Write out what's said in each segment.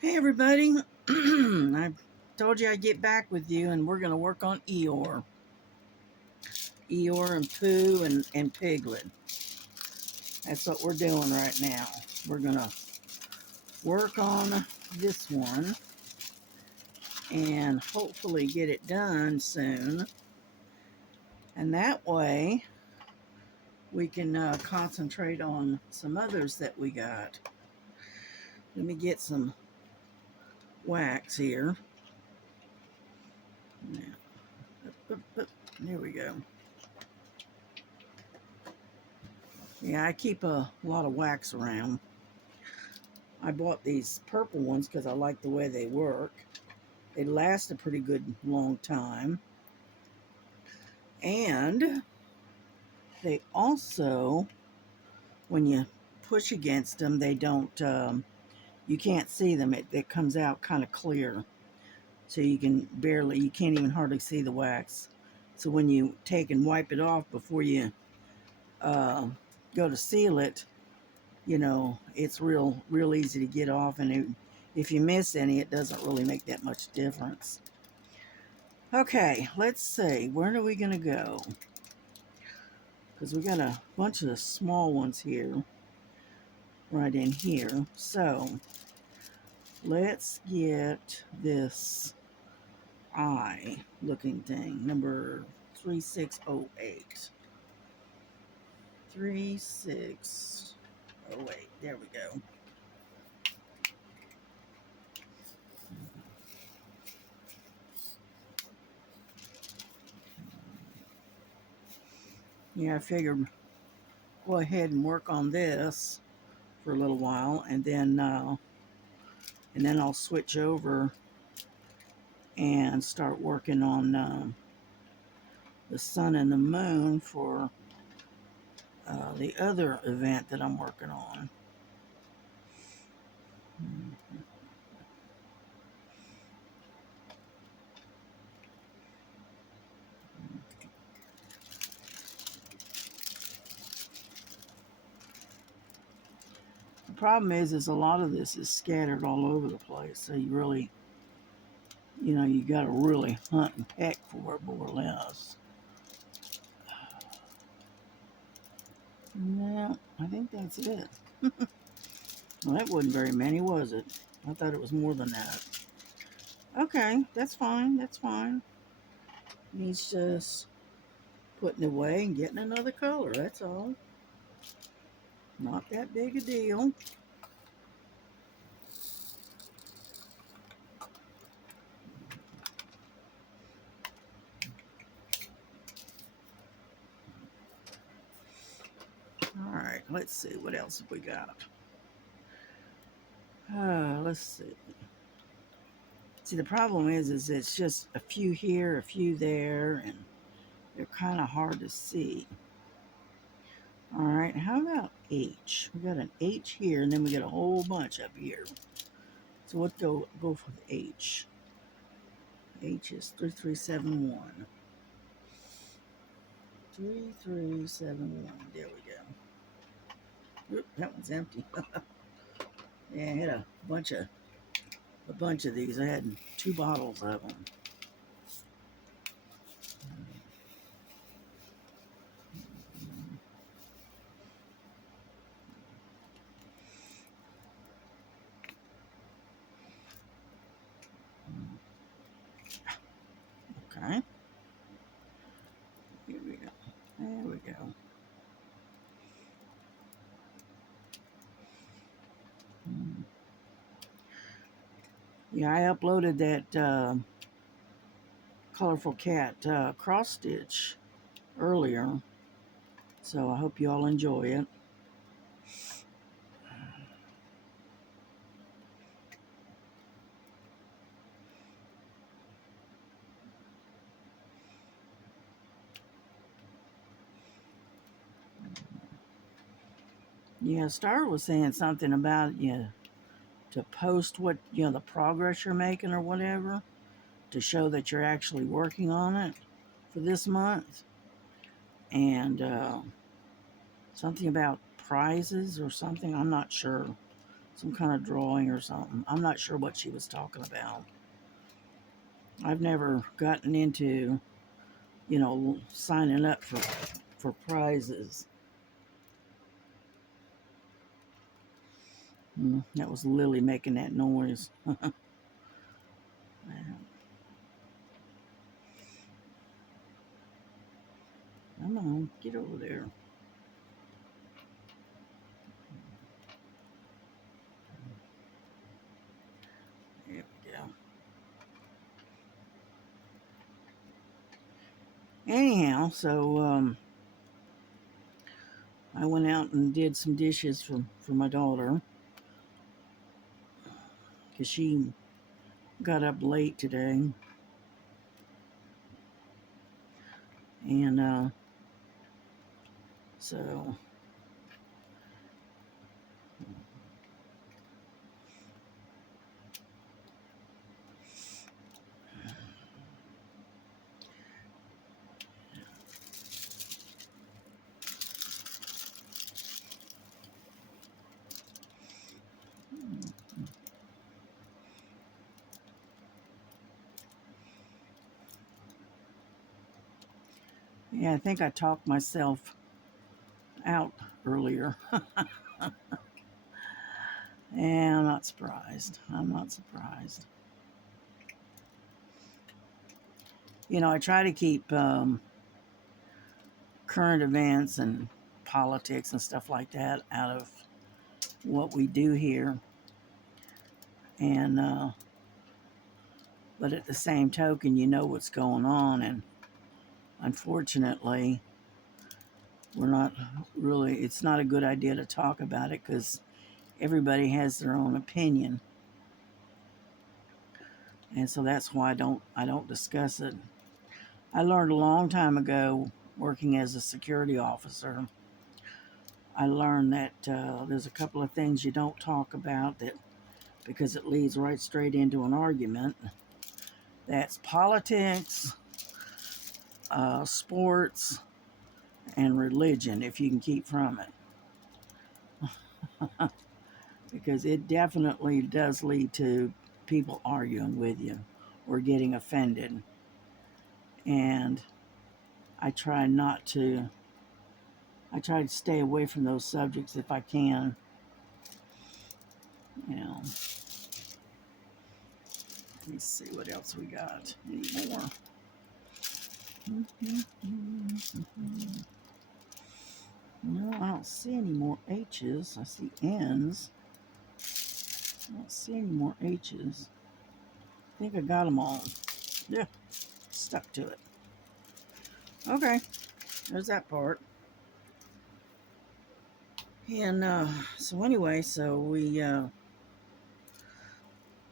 Hey everybody, I told you I'd get back with you and we're going to work on Eeyore. Eeyore and Pooh and Piglet. That's what we're doing right now. We're going to work on this one and hopefully get it done soon. And that way we can concentrate on some others that we got. Let me get some wax here. There we go. Yeah, I keep a lot of wax around. I bought these purple ones because I like the way they work. They last a pretty good long time. And they also, when you push against them, they don't, you can't see them. It comes out kind of clear. So you can't even hardly see the wax. So when you take and wipe it off before you go to seal it, it's real easy to get off, and if you miss any, it doesn't really make that much difference. Okay, let's see, where are we gonna go? Because we got a bunch of the small ones here, right in here. So let's get this eye looking thing, number 3608. 3608, there we go. Yeah, I figured go ahead and work on this for a little while, and then I'll switch over and start working on the sun and the moon for the other event that I'm working on. The problem is a lot of this is scattered all over the place, so you really, you got to really hunt and peck for it, more or less. No, I think that's it. Well, that wasn't very many, was it? I thought it was more than that. Okay, that's fine, that's fine. He's just putting it away and getting another color, that's all. Not that big a deal. Alright, let's see, what else have we got? Let's see. See, the problem is it's just a few here, a few there, and they're kind of hard to see. Alright, how about H? We got an H here, and then we got a whole bunch up here. So let's go for the H. H is 3371. 3371. There we go. Oop, that one's empty. Yeah, I had a bunch of these. I had 2 bottles of them. Okay. Here we go. There we go. Yeah, I uploaded that Colorful Cat cross stitch earlier, so I hope you all enjoy it. Yeah, Star was saying something about to post what the progress you're making or whatever, to show that you're actually working on it for this month, and something about prizes or something. I'm not sure. some kind of drawing or something. I'm not sure what she was talking about. I've never gotten into, signing up for prizes. That was Lily making that noise. Come on, get over there. There we go. Anyhow, so I went out and did some dishes for my daughter because she got up late today, and so yeah, I think I talked myself out earlier. And I'm not surprised. I'm not surprised. I try to keep current events and politics and stuff like that out of what we do here. And but at the same token, you know what's going on, and unfortunately, we're not really. It's not a good idea to talk about it because everybody has their own opinion, and so that's why I don't discuss it. I learned a long time ago, working as a security officer. I learned that there's a couple of things you don't talk about that because it leads right straight into an argument. That's politics, sports, and religion, if you can keep from it. Because it definitely does lead to people arguing with you or getting offended. And I try not to, I try to stay away from those subjects if I can. Let me see what else we got. Any more? No, I don't see any more H's. I see N's. I don't see any more H's. I think I got them all. Yeah, stuck to it. Okay, there's that part. And so anyway, the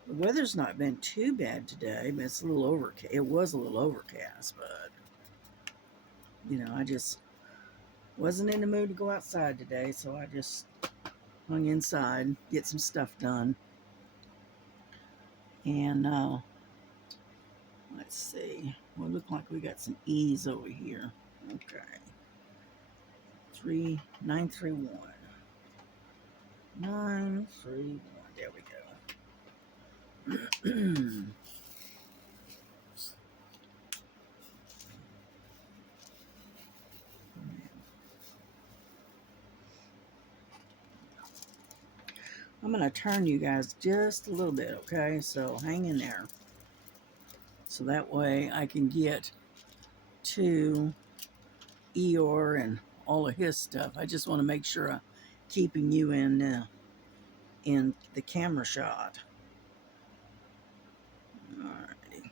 weather's not been too bad today, but it's a little overcast. It was a little overcast, but I just wasn't in the mood to go outside today, so I just hung inside, get some stuff done. And let's see. Well, it looked like we got some E's over here. Okay. 3931. 931. There we go. I'm going to turn you guys just a little bit, okay? So hang in there. So that way I can get to Eeyore and all of his stuff. I just want to make sure I'm keeping you in the camera shot. Alrighty.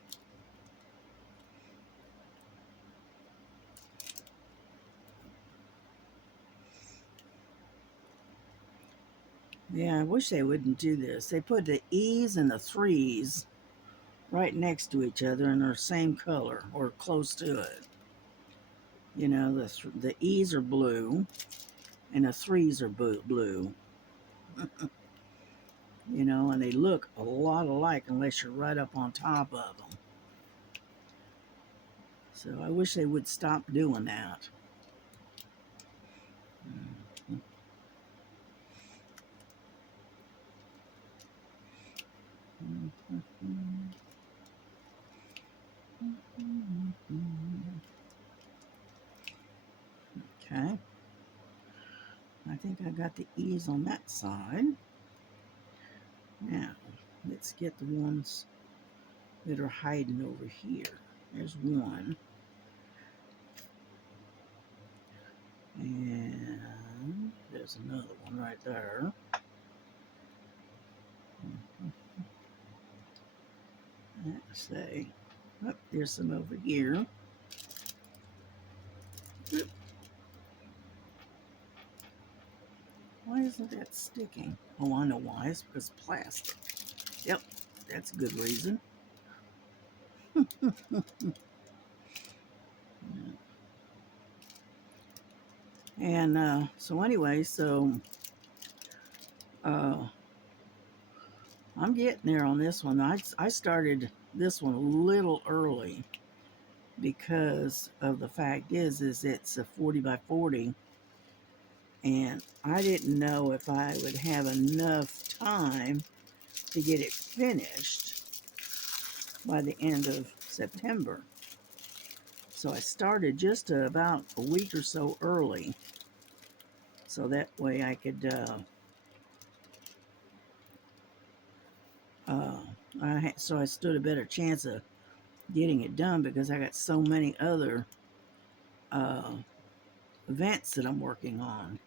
Yeah, I wish they wouldn't do this. They put the E's and the 3's right next to each other and they're the same color or close to it. The E's are blue and the 3's are blue. And they look a lot alike unless you're right up on top of them. So I wish they would stop doing that. Okay. I think I got the E's on that side. Now, let's get the ones that are hiding over here. There's one. And there's another one right there. Let's see. Oh, there's some over here. Oop. Why isn't that sticking? Oh, I know why. It's because plastic. Yep, that's a good reason. And so anyway, uh, I'm getting there on this one. I started this one a little early because of the fact is it's a 40 by 40, and I didn't know if I would have enough time to get it finished by the end of September. So I started just about a week or so early, so that way I could so I stood a better chance of getting it done because I got so many other uh, events that I'm working on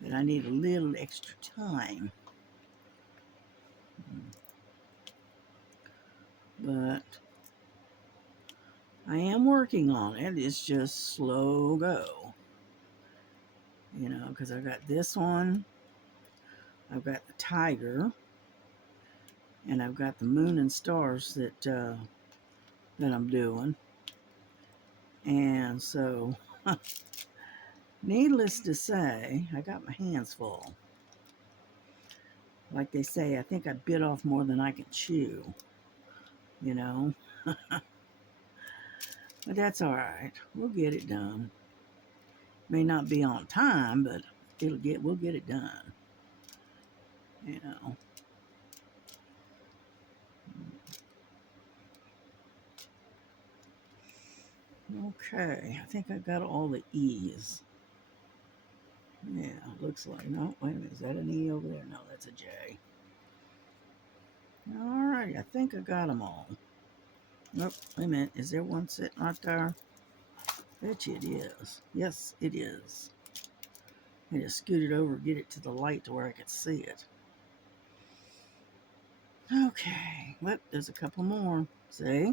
that I need a little extra time. But I am working on it. It's just slow go. You know, because I've got this one, I've got the tiger, and I've got the moon and stars that I'm doing. And so, needless to say, I got my hands full. Like they say, I think I bit off more than I can chew, you know. But that's all right. We'll get it done. May not be on time, but we'll get it done. You know. Okay, I think I got all the E's. Yeah, looks like. No, wait a minute. Is that an E over there? No, that's a J. Alrighty, I think I got them all. Nope, wait a minute. Is there one sitting right there? Bet you it is. Yes, it is. I just scooted over, get it to the light to where I could see it. Okay, well, there's a couple more. See?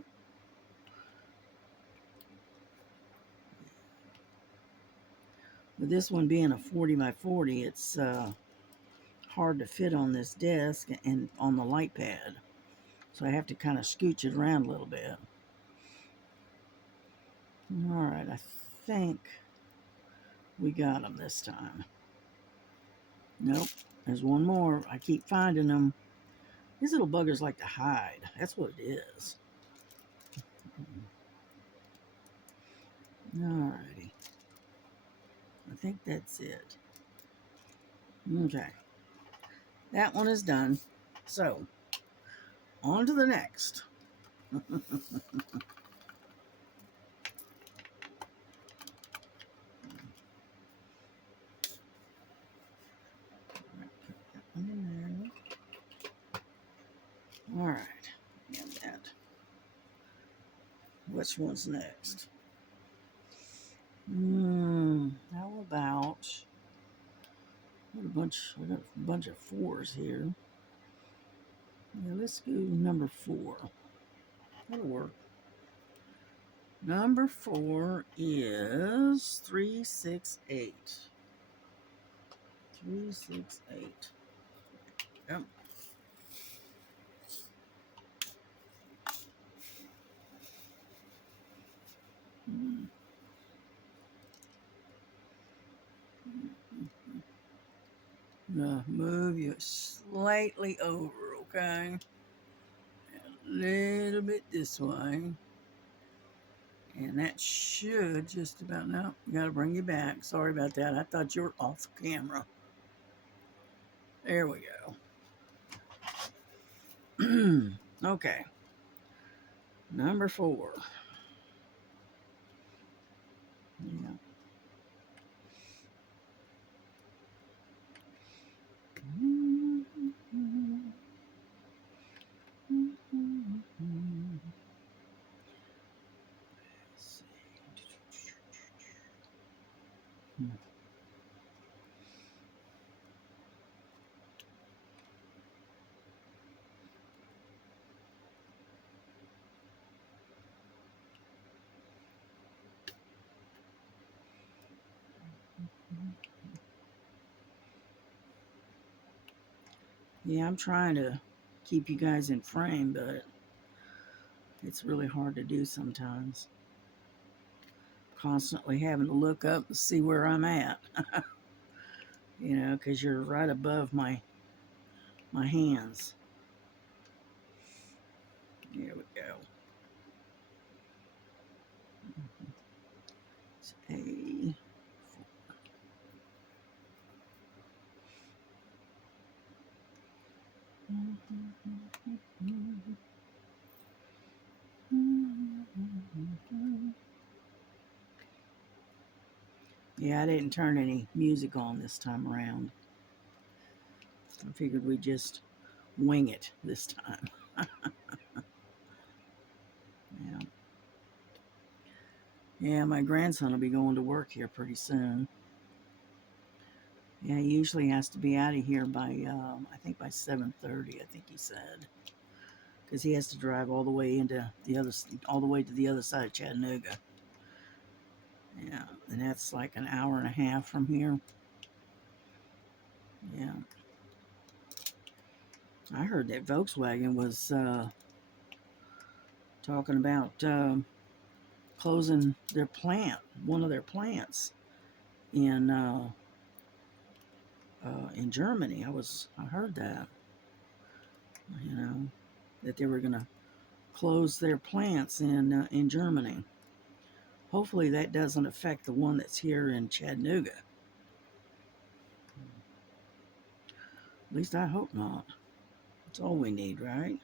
With this one being a 40 by 40, it's hard to fit on this desk and on the light pad. So I have to kind of scooch it around a little bit. All right, I think we got them this time. Nope, there's one more. I keep finding them. These little buggers like to hide. That's what it is. Alrighty. I think that's it. Okay. That one is done. So, on to the next. Alright. And that. Which one's next? How about I got a bunch of 4s here. Yeah, let's go number 4. That'll work. Number 4 is 368. 368. Yep. Now move you slightly over, okay? A little bit this way. And that should just about, no, gotta bring you back. Sorry about that. I thought you were off camera. There we go. Okay, number 4. Yeah. Yeah, I'm trying to keep you guys in frame, but it's really hard to do sometimes. Constantly having to look up and see where I'm at, because you're right above my hands. Here we go. It's A. Yeah, I didn't turn any music on this time around. I figured we'd just wing it this time. Yeah. Yeah, my grandson will be going to work here pretty soon. Yeah, he usually has to be out of here by, I think by 7:30. I think he said, because he has to drive all the way all the way to the other side of Chattanooga. Yeah, and that's like an hour and a half from here. Yeah, I heard that Volkswagen was talking about closing their plant, one of their plants in Germany. I heard that, you know, that they were going to close their plants in Germany. Hopefully that doesn't affect the one that's here in Chattanooga. At least I hope not. That's all we need, right?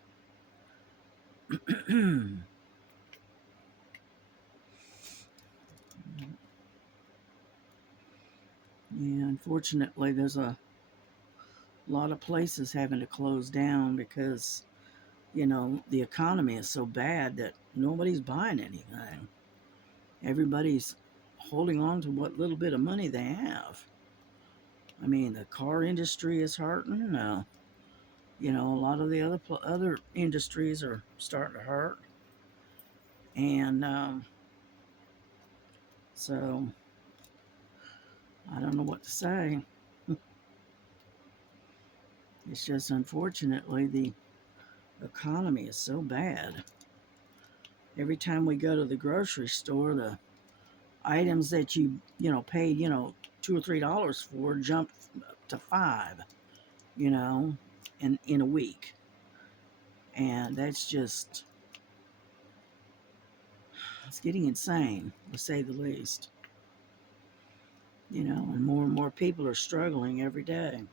Yeah, unfortunately, there's a lot of places having to close down because, the economy is so bad that nobody's buying anything. Everybody's holding on to what little bit of money they have. I mean, the car industry is hurting. A lot of the other industries are starting to hurt, and so I don't know what to say. It's just unfortunately the economy is so bad. Every time we go to the grocery store, the items that paid $2 or $3 for jump to five, you know, in a week, and that's just it's getting insane to say the least. And more people are struggling every day.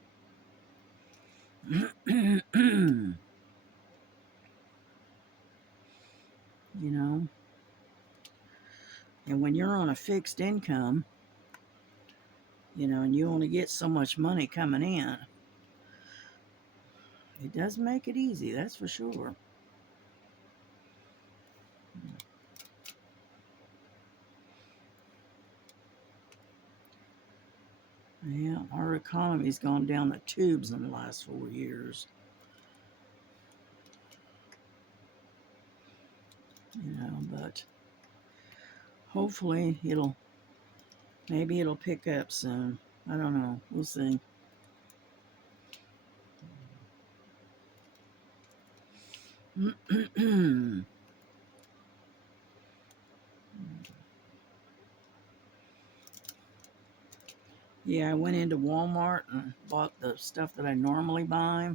you know, and when you're on a fixed income, and you only get so much money coming in, it does make it easy, that's for sure. Yeah, our economy's gone down the tubes in the last 4 years. But hopefully maybe it'll pick up soon. I don't know. We'll see. Yeah, I went into Walmart and bought the stuff that I normally buy.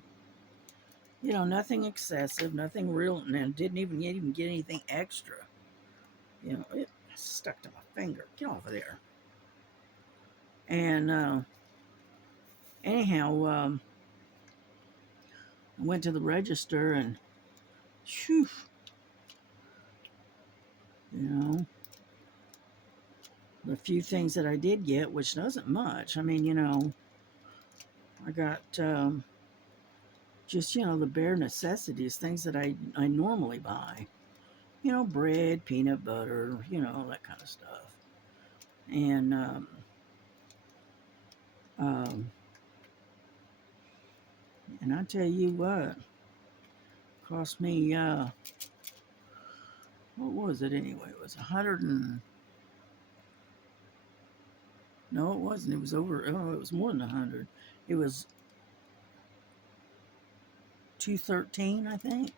Nothing excessive, nothing real, and didn't even get anything extra. It stuck to my finger. Get off of there. And anyhow, I went to the register and, whew, you know, the few things that I did get, which doesn't much. I mean, I got just, the bare necessities, things that I normally buy. Bread, peanut butter, that kind of stuff. And um, and I tell you what, cost me what was it anyway? It was 100 and no, it wasn't. It was over. Oh, it was more than 100. It was 213, I think,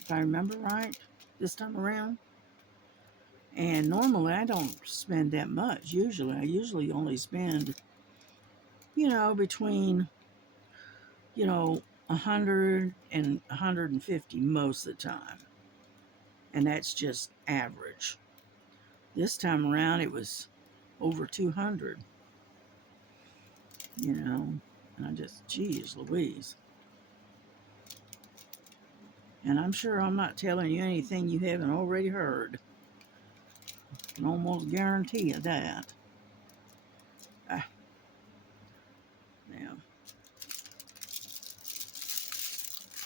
if I remember right, this time around. And normally I don't spend that much. I usually only spend, between, 100 and 150 most of the time. And that's just average. This time around it was over 200, and I just, geez Louise. And I'm sure I'm not telling you anything you haven't already heard. I can almost guarantee you that. Now,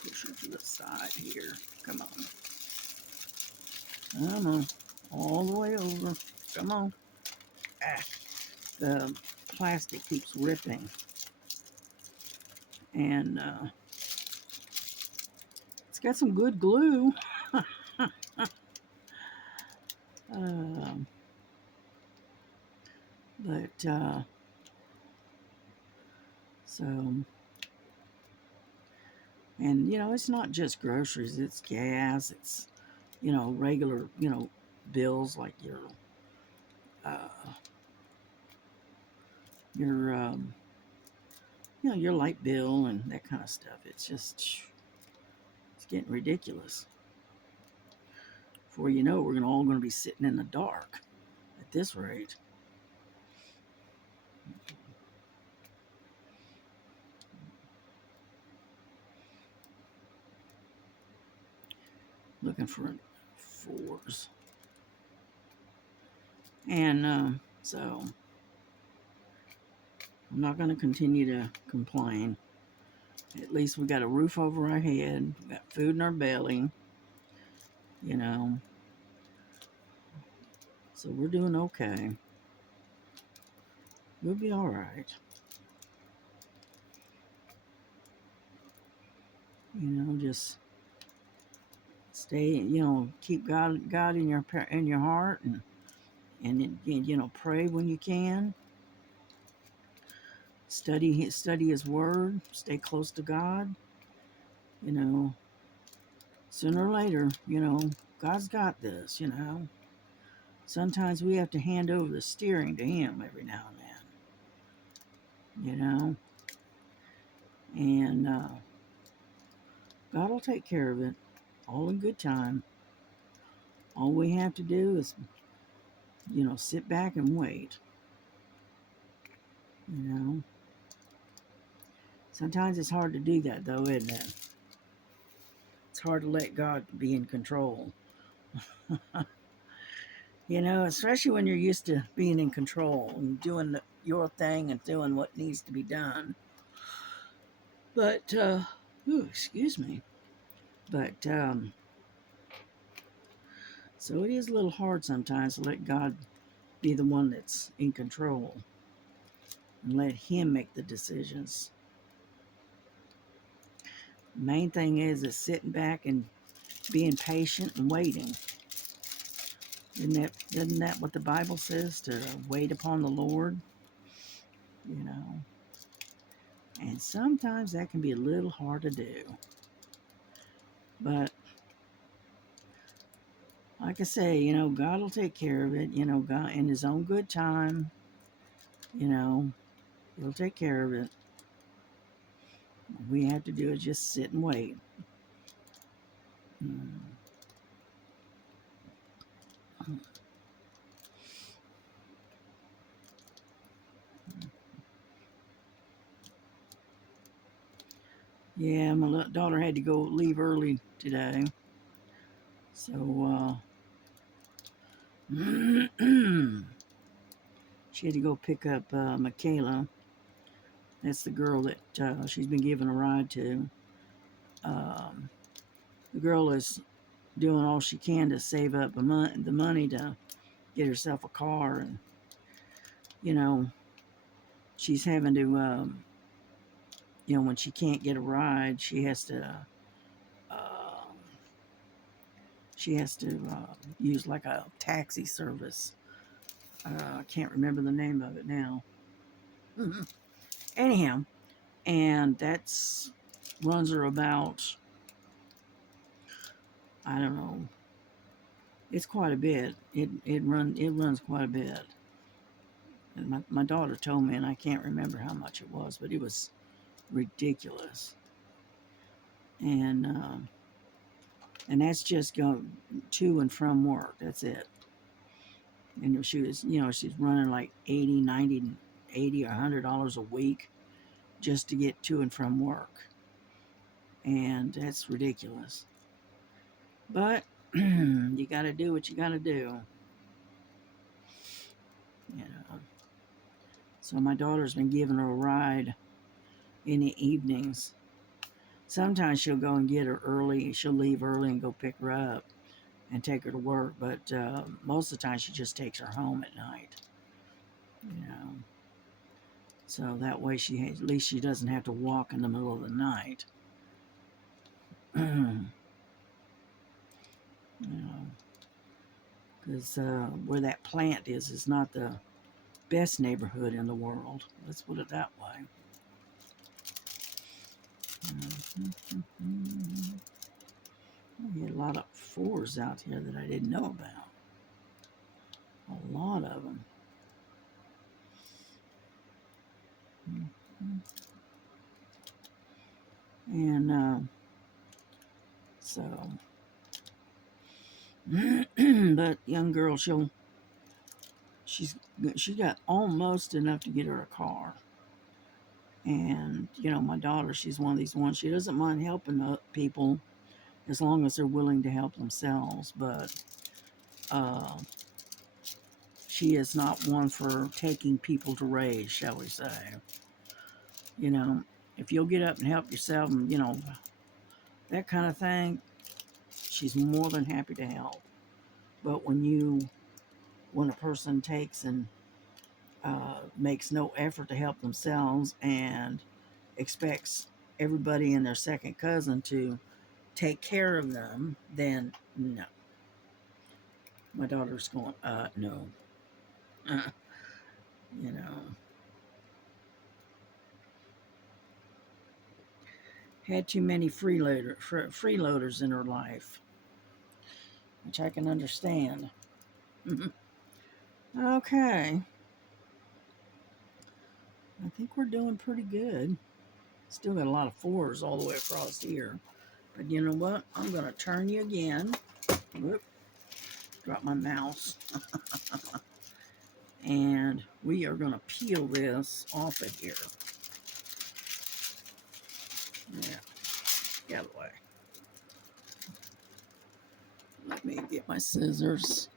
push her to the side here. Come on. Come on. All the way over. Come on. The plastic keeps ripping. And it's got some good glue. But so, and it's not just groceries, it's gas, it's regular bills like uh, your your light bill and that kind of stuff. It's getting ridiculous. Before you know it, we're all going to be sitting in the dark at this rate. Looking for fours. And so I'm not going to continue to complain. At least we got a roof over our head, we got food in our belly, so we're doing okay. We'll be all right. Just stay, keep God in your heart, and pray when you can. Study His Word. Stay close to God. Sooner or later, God's got this. Sometimes we have to hand over the steering to Him every now and then. And God will take care of it, all in good time. All we have to do is, sit back and wait. Sometimes it's hard to do that, though, isn't it? It's hard to let God be in control. Especially when you're used to being in control and doing your thing and doing what needs to be done. But, excuse me. But, so it is a little hard sometimes to let God be the one that's in control and let Him make the decisions. The main thing is sitting back and being patient and waiting. Isn't that what the Bible says, to wait upon the Lord? And sometimes that can be a little hard to do. But like I say, God will take care of it. God in His own good time. He'll take care of it. All we have to do is just sit and wait. Yeah, my daughter had to go leave early today. So, she had to go pick up Michaela. That's the girl that she's been giving a ride to. Um, the girl is doing all she can to save up the money to get herself a car. And, you know, she's having to, when she can't get a ride, uh, use like a taxi service. I can't remember the name of it now. Anyhow, and that's runs her about, I don't know, it's quite a bit. It runs quite a bit. And my daughter told me, and I can't remember how much it was, but it was ridiculous. And that's just going to and from work. That's it. And she's running like 80, 90, 80 or $100 a week just to get to and from work. And that's ridiculous. But you got to do what you got to do. You know. So my daughter's been giving her a ride in the evenings. Sometimes she'll go and get her early. She'll leave early and go pick her up and take her to work. But most of the time she just takes her home at night. You know. So that way at least she doesn't have to walk in the middle of the night. Because where that plant is not the best neighborhood in the world. Let's put it that way. We had a lot of fours out here that I didn't know about. A lot of them. And so, but young girl, she got almost enough to get her a car. And my daughter, she's one of these ones. She doesn't mind helping people as long as they're willing to help themselves. But she is not one for taking people to raise, shall we say. If you'll get up and help yourself and, that kind of thing, she's more than happy to help. But when a person takes and makes no effort to help themselves and expects everybody and their second cousin to take care of them, then no. My daughter's going, no. You know. Had too many freeloaders in her life, which I can understand. Okay. I think we're doing pretty good. Still got a lot of fours all the way across here. But you know what? I'm going to turn you again. Whoop. Drop my mouse. And we are going to peel this off of here. Yeah. Get out of the way. Let me get my scissors.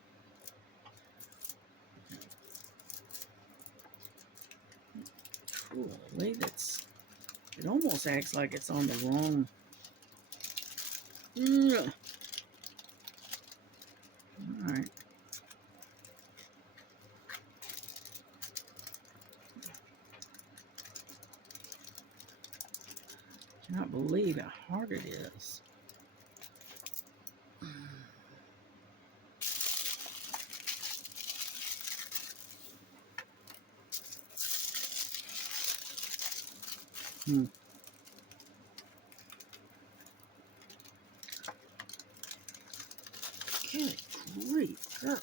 Cool. It almost acts like it's on the wrong. All right. Cannot believe how hard it is. Good grief, girl.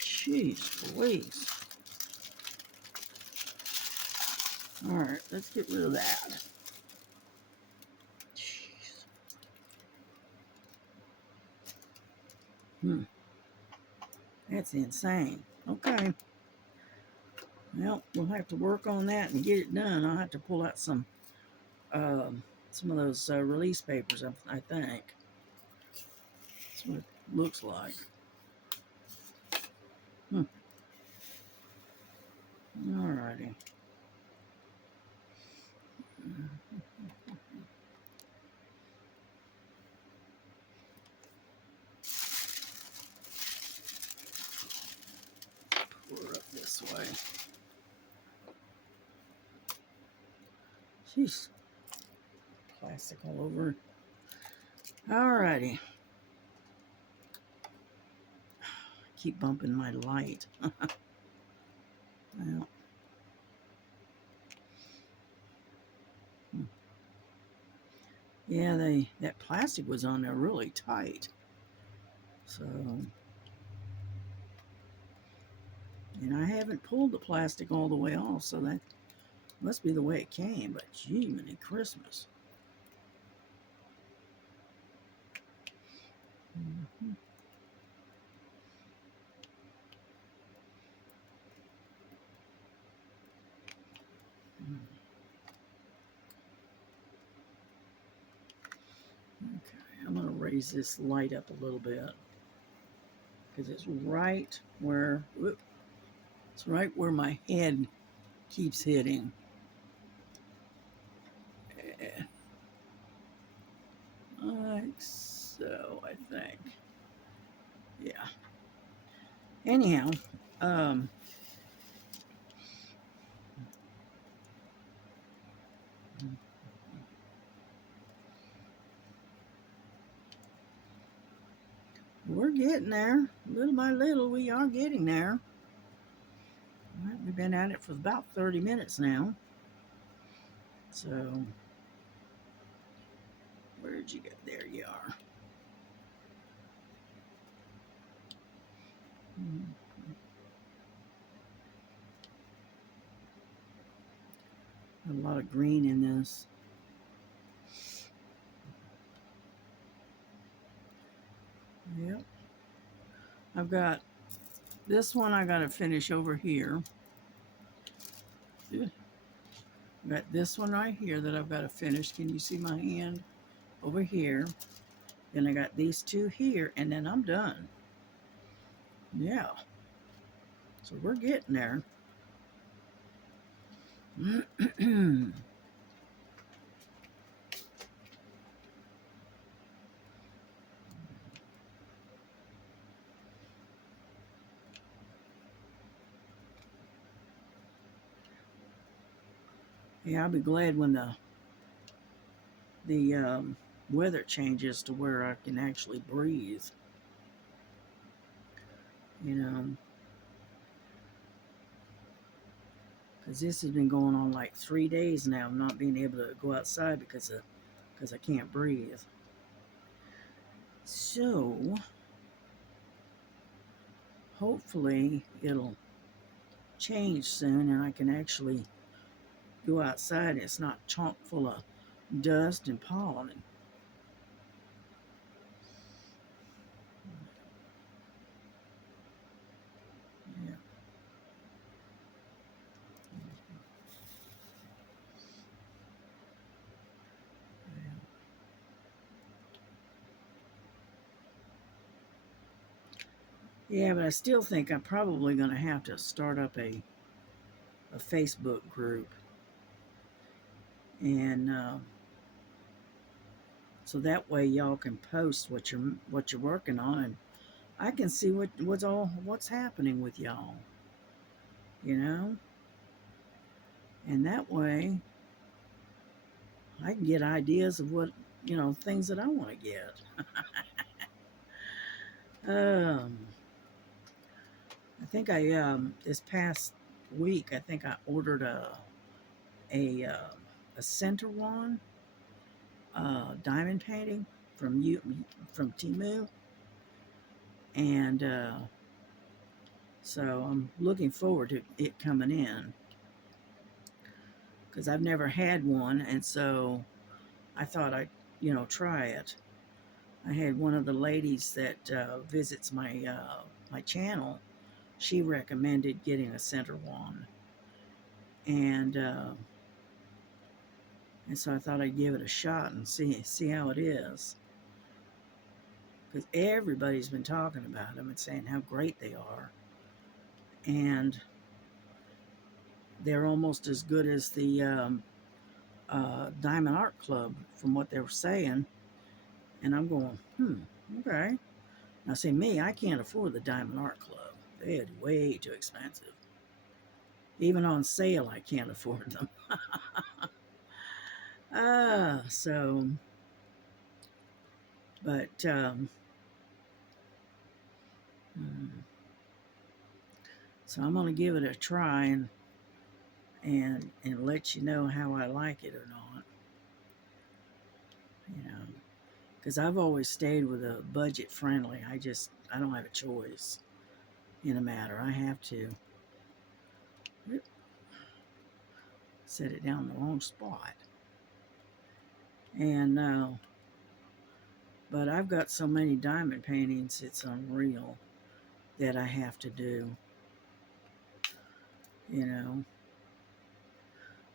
Jeez, please. All right, let's get rid of that. Jeez. That's insane. Okay. Well, we'll have to work on that and get it done. I'll have to pull out some of those release papers, I think. That's what it looks like. Alrighty. Pour her up this way. Jeez. Plastic all over. Alrighty. Keep bumping my light. Well. Yeah, that plastic was on there really tight. So, and I haven't pulled the plastic all the way off, so that must be the way it came. But gee, many Christmas. Mm-hmm. Okay, I'm going to raise this light up a little bit because it's right where my head keeps hitting. Like so, I think. Yeah. Anyhow, we're getting there. Little by little, we are getting there. Right, we've been at it for about 30 minutes now. So, where'd you go? There you are. A lot of green in this. Yep. I've got this one I got to finish over here. I've got this one right here that I've got to finish. Can you see my hand? Over here. Then I got these two here, and then I'm done. Yeah. So we're getting there. Yeah, I'll be glad when the weather changes to where I can actually breathe. You know, because this has been going on like 3 days now, not being able to go outside because I can't breathe. So hopefully it'll change soon and I can actually go outside. It's not chock full of dust and pollen. Yeah. Yeah, but I still think I'm probably going to have to start up a Facebook group, and so that way y'all can post what you're working on, and I can see what's happening with y'all, you know, and that way I can get ideas of what things that I want to get. I think this past week I think I ordered a center one diamond painting from Temu, and so I'm looking forward to it coming in because I've never had one, and so I thought I'd try it. I had one of the ladies that visits my channel. she recommended getting a center wand. And so I thought I'd give it a shot and see how it is. Because everybody's been talking about them and saying how great they are. And they're almost as good as the Diamond Art Club from what they were saying. And I'm going, okay. Now, see, me, I can't afford the Diamond Art Club. They're way too expensive. Even on sale, I can't afford them. So, but, so I'm going to give it a try and let you know how I like it or not. You know, because I've always stayed with a budget friendly. I don't have a choice in a matter. I have to. Set it down in the wrong spot. And but I've got so many diamond paintings, it's unreal that I have to do. You know,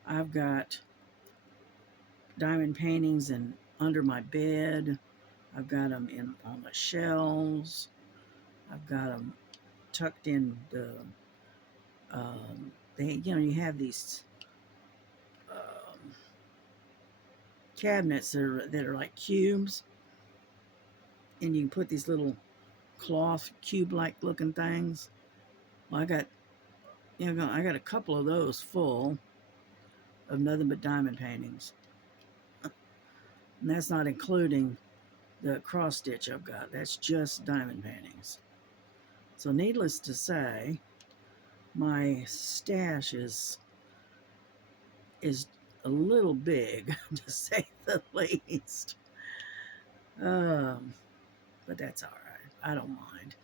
I've got diamond paintings under my bed. I've got them on the shelves. I've got them tucked in the. You have these cabinets that are like cubes, and you can put these little cloth cube-like looking things. Well, I got a couple of those full of nothing but diamond paintings, and that's not including the cross stitch I've got. That's just diamond paintings. So, needless to say, my stash is a little big, to say the least. But that's all right. I don't mind.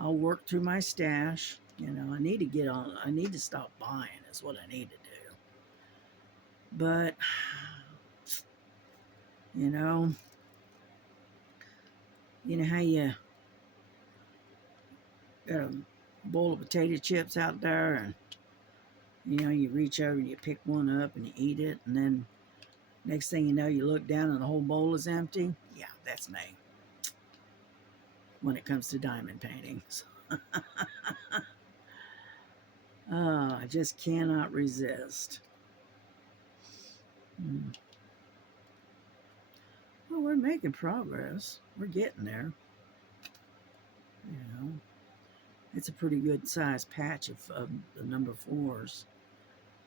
I'll work through my stash. You know, I need to stop buying is what I need to do. But, you know how you got a bowl of potato chips out there, and you reach over, you pick one up and you eat it, and then next thing you know, you look down and the whole bowl is empty. Yeah, that's me when it comes to diamond paintings. I just cannot resist. Well, we're making progress. We're getting there. It's a pretty good size patch of the number 4s.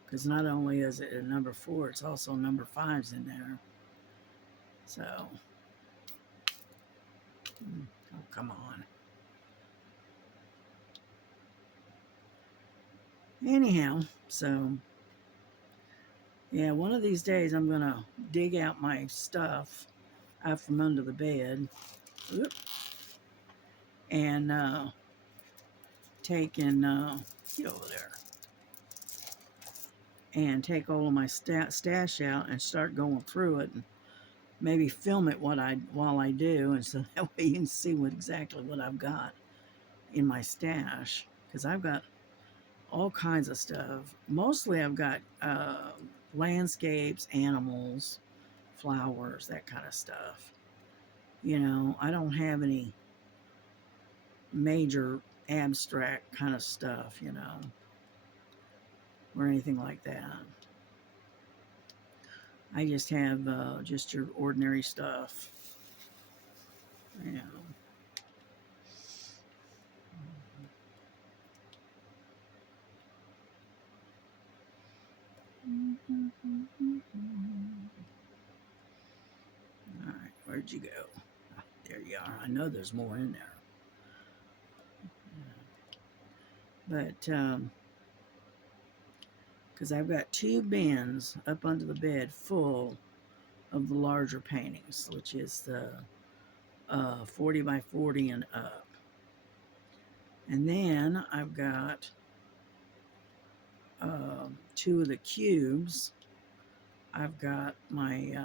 Because not only is it a number 4, it's also number 5s in there. So, oh, come on. Anyhow, so, yeah, one of these days I'm going to dig out my stuff out from under the bed. And take and get over there. And take all of my stash out and start going through it, and maybe film it while I do, and so that way you can see exactly what I've got in my stash, because I've got all kinds of stuff. Mostly I've got landscapes, animals, flowers, that kind of stuff. I don't have any major abstract kind of stuff, or anything like that. I just have just your ordinary stuff. All right, where'd you go? There you are. I know there's more in there. But, because I've got 2 bins up under the bed full of the larger paintings, which is the 40 by 40 and up. And then I've got 2 of the cubes. I've got my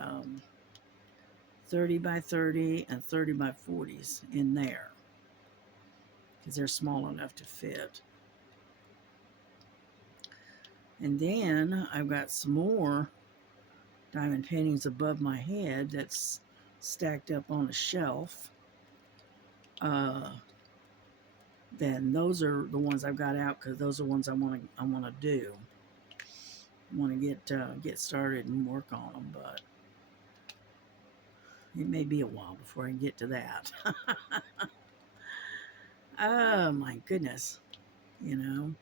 30 by 30 and 30 by 40s in there. because they're small enough to fit. And then I've got some more diamond paintings above my head that's stacked up on a shelf. Then those are the ones I've got out because those are ones I want to do. I want to get started and work on them, but it may be a while before I can get to that. Oh my goodness, you know.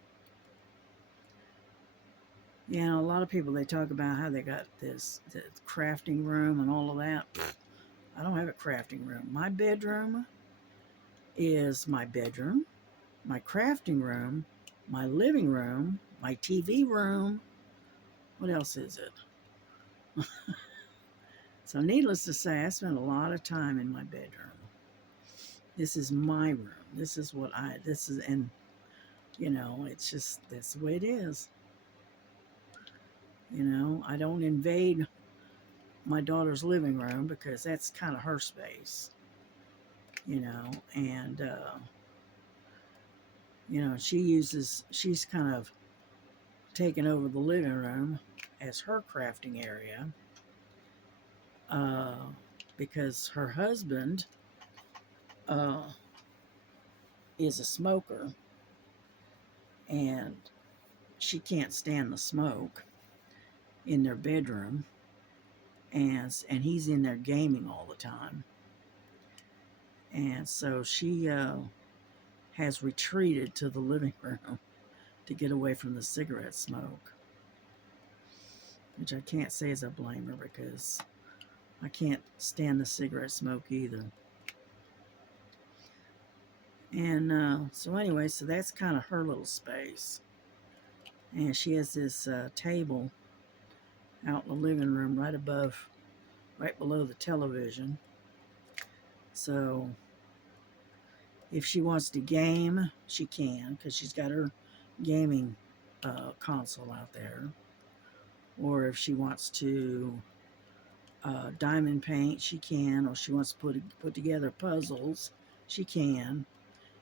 Yeah, a lot of people, they talk about how they got this crafting room and all of that. I don't have a crafting room. My bedroom is my bedroom, my crafting room, my living room, my TV room. What else is it? So needless to say, I spend a lot of time in my bedroom. This is my room. And you know, it's just, that's the way it is. You know, I don't invade my daughter's living room because that's kind of her space, you know, and, you know, she's kind of taken over the living room as her crafting area, uh, because her husband, is a smoker and she can't stand the smoke in their bedroom, and he's in there gaming all the time. And so she has retreated to the living room to get away from the cigarette smoke, which I can't say as I blame her because I can't stand the cigarette smoke either. And so anyway, so that's kind of her little space. And she has this table out in the living room right below the television. So if she wants to game, she can, because she's got her gaming console out there. Or if she wants to diamond paint, she can. Or she wants to put together puzzles, she can.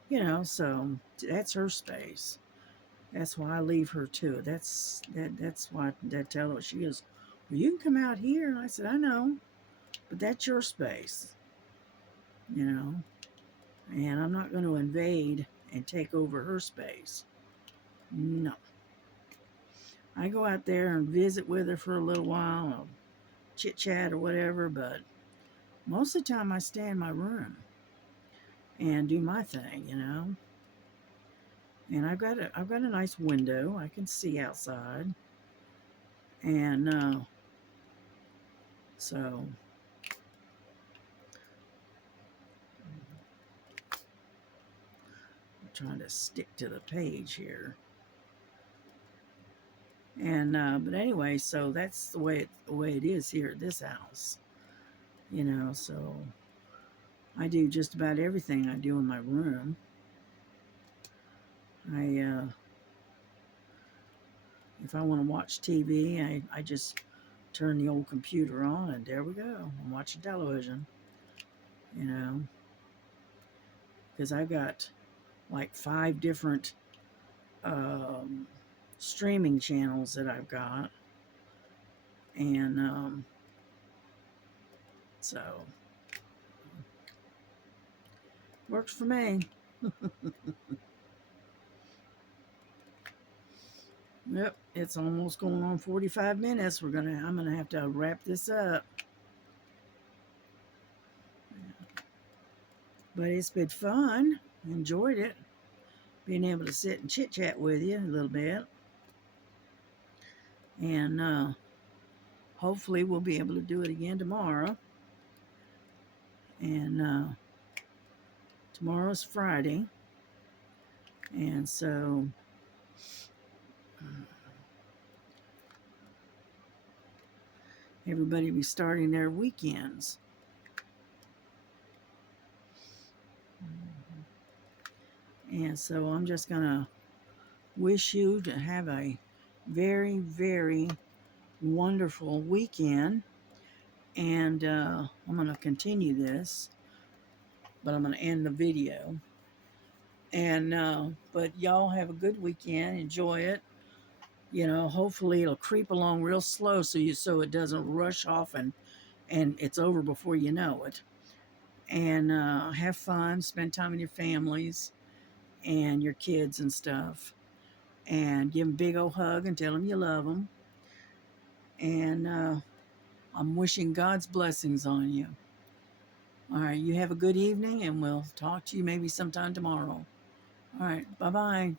You know, so that's her space. That's why I leave her to it. That's why I tell her. She goes, "Well, you can come out here." And I said, "I know, but that's your space, you know, and I'm not going to invade and take over her space. No. I go out there and visit with her for a little while, I'll chit chat or whatever, but most of the time I stay in my room and do my thing, you know. And I've got a nice window. I can see outside. And so I'm trying to stick to the page here. And but anyway, so that's the way it is here at this house. You know, so I do just about everything I do in my room. If I want to watch TV, I just turn the old computer on and there we go. I'm watching television, you know, because I've got like 5 different streaming channels that I've got. And so works for me. Yep, it's almost going on 45 minutes. I'm gonna have to wrap this up. But it's been fun. Enjoyed it. Being able to sit and chit chat with you a little bit. And hopefully we'll be able to do it again tomorrow. And tomorrow's Friday. And so everybody will be starting their weekends. And so I'm just going to wish you to have a very, very wonderful weekend. And I'm going to continue this, but I'm going to end the video. And but y'all have a good weekend. Enjoy it. You know, hopefully it'll creep along real slow so it doesn't rush off and it's over before you know it. And have fun, spend time with your families and your kids and stuff. And give them a big old hug and tell them you love them. And I'm wishing God's blessings on you. All right, you have a good evening, and we'll talk to you maybe sometime tomorrow. All right, bye bye.